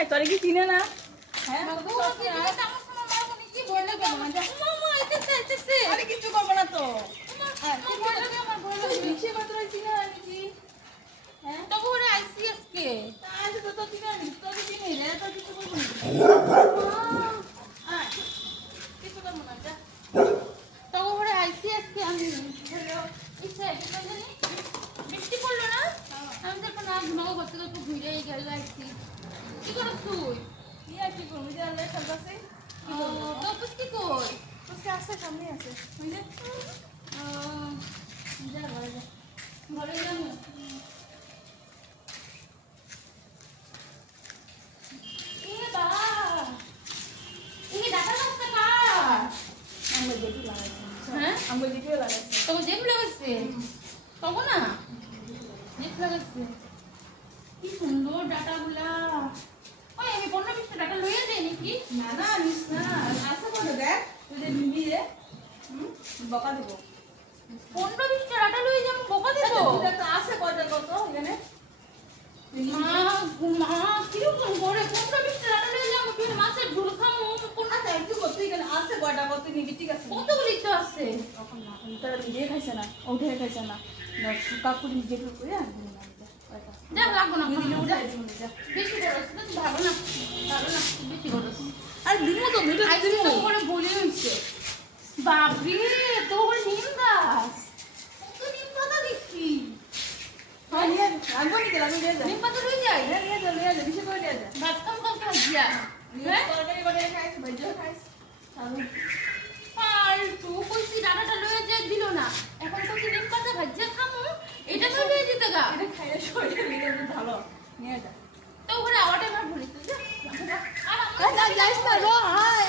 এই তোরে কি চিনে না? হ্যাঁ বাবু কি আমার সময় মারবো নি কি বললে কেন মামা আইতেছে আরে কিছু করব না তো। কি বললে আমার বললে রিকশা কত চিনে নাকি? হ্যাঁ তবু ওরে আইসি আজকে আজ তো চিনে নি, তো চিনে রে, তো কিছু করব না। কিছু করব না যা। তবু ওরে আইসি আজকে আমি হলো ইচ্ছা এটা জানি বৃষ্টি পড়লো না আমি তো না ঘুমাবো করতে করতে ঘুরেই গেল আইসি কি করছ তুই কি আর কি করব, যা লে খালতাছে। তো পুষ্টি কই তোকে আসে সামনে আছে। বুঝলে? যা ঘরে যা ঘরে যাবো আমরা যেটু লাগাইছি। হ্যাঁ আমরা যেটু লাগাইছি। তখন জেপ লাগাচ্ছে তখন না জেপ লাগাচ্ছে কি সুন্দর ডাটাগুলা ওই আমি 15-20টা ডাটা লইয়া যাই নাকি না না নিস না, আছে কোন দেখ তুই যে নিবি রে। বকা দেব। 15-20টা ডাটা লইয়া যাবো বোকা দিব এটা তো আছে কয়টা কত এখানে? মা কিরকম করে 15-20টা ডাটা লইয়া যাবো তুই মাছের ঝোল খামো কোন আচ্ছা একটু করতে এখানে আছে কয়টা কত নিবি, ঠিক আছে? কতগুলি তো আছে তখন না তারা নিজে খাইছে না, উঠে খাইছে না। কাকু নিজে করে আর দিন না এটা। যা লাগবো না দিলে যা। উঠাই দিন যা। বেশি করছ না ভালো না বেশি করছ আর দিমু তো দুটো আইসি দিমু। তো করে বলে হইছে বাপরে তোর নিম গাছ কত নিম পাতা দেখছি হ্যাঁ নিয়ে রাখবো নি কেন, আমি নিয়ে যাই। নিম পাতা লই যাই হ্যাঁ নিয়ে যা বেশি করে নিয়ে যা। ভাবতাম কত হাজিয়া হ্যাঁ তরকারি করে খাইছ, ভাইজা খাইছ। আমি ফালতু কইছি ডাটাটা লয়ে যায় দিল না এখন কইছি নিম পাতা ভাজিয়া খামু এটা তো লয়ে দিতে গা এটা খাইলে শরীরে লিখে ভালো। নিয়ে যা। তো ওরে আওয়াটা আমার বলিস যা আর না যাইস না গো, হায়